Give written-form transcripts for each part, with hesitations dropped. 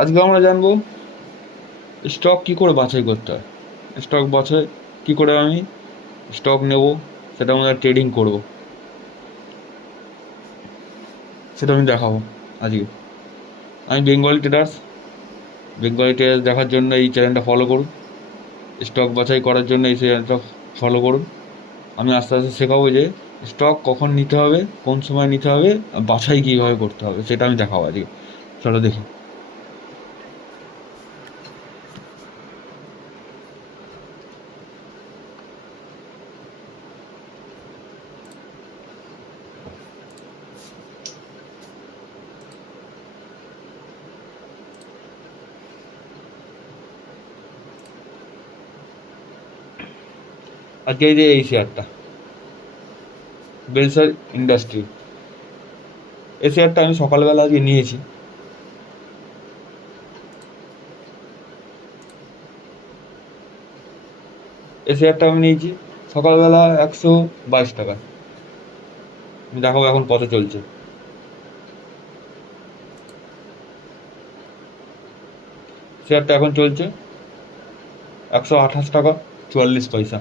আজকে আমরা জানবো স্টক কী করে বাছাই করতে হয়, স্টক বাছাই কী করে আমি স্টক নেব, সেটা আমরা ট্রেডিং করব, সেটা আমি দেখাবো আজকে। আমি বেঙ্গলি ট্রেডার্স দেখার জন্য এই চ্যানেলটা ফলো করুন, স্টক বাছাই করার জন্য এই চ্যানেলটা ফলো করুন। আমি আস্তে আস্তে শেখাবো যে স্টক কখন নিতে হবে, কোন সময় নিতে হবে, বাছাই কীভাবে করতে হবে, সেটা আমি দেখাবো আজকে। চলো দেখি। আজকে এই যে এই শেয়ারটা বেলসার ইন্ডাস্ট্রি, এই শেয়ারটা আমি সকালবেলা আজকে নিয়েছি। এই শেয়ারটা আমি নিয়েছি সকালবেলা 122 টাকা। আমি দেখাবো এখন কত চলছে। শেয়ারটা এখন চলছে 128 টাকা 44 পয়সা।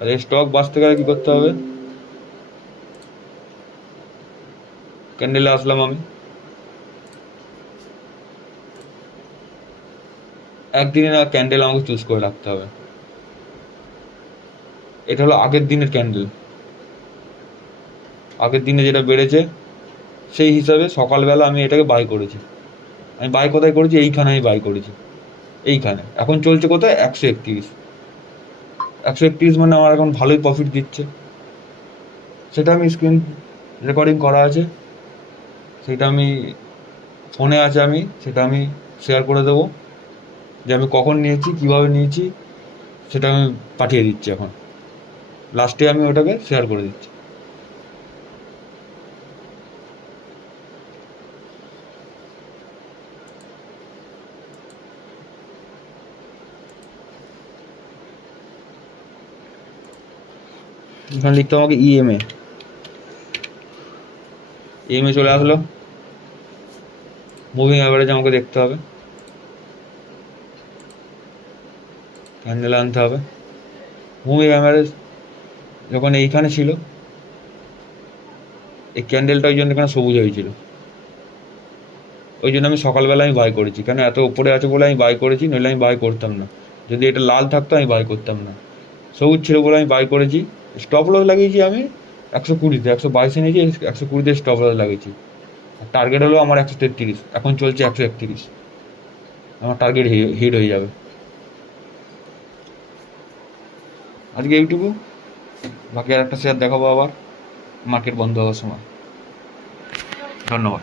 আর এই স্টক বাঁচতে গেলে কী করতে হবে, ক্যান্ডেলে আসলাম আমি, একদিনে না ক্যান্ডেল আমাকে চুজ করে রাখতে হবে। এটা হলো আগের দিনের ক্যান্ডেল, আগের দিনে যেটা বেড়েছে সেই হিসাবে সকালবেলা আমি এটাকে বাই করেছি। আমি বাই কোথায় করেছি, এইখানে আমি বাই করেছি, এইখানে। এখন চলছে কোথায়, 131। 131 মানে আমার এখন ভালোই প্রফিট দিচ্ছে। সেটা আমি স্ক্রিন রেকর্ডিং করা আছে, সেটা আমি ফোনে আছে, আমি সেটা আমি শেয়ার করে দেবো যে আমি কখন নিয়েছি, কীভাবে নিয়েছি, সেটা আমি পাঠিয়ে দিচ্ছি এখন। লাস্টে আমি ওটাকে শেয়ার করে দিচ্ছি। এখানে লিখতে আমাকে ইএমএ চলে আসলো। মুভিং অ্যাভারেজ আমাকে দেখতে হবে, ক্যান্ডেল আনতে হবে। মুভিং অ্যাভারেজ যখন এইখানে ছিল, এই ক্যান্ডেলটা ওই জন্য এখানে সবুজ হয়েছিল, ওই জন্য আমি সকালবেলা আমি বাই করেছি। কেন, এত উপরে আছে বলে আমি বাই করেছি, নইলে আমি বাই করতাম না। যদি এটা লাল থাকতো আমি বাই করতাম না, সবুজ ছিল বলে আমি বাই করেছি। স্টপ লস লাগিয়েছি আমি 120-তে, 122-এ নিয়েছি, 120-তে স্টপ লস লাগিয়েছি। টার্গেট হলো আমার 133, এখন চলছে 131। আমার টার্গেট হিট হয়ে যাবে। আজকে এইটুকু, বাকি আর একটা শেয়ার দেখাবো আবার মার্কেট বন্ধ হওয়ার সময়। ধন্যবাদ।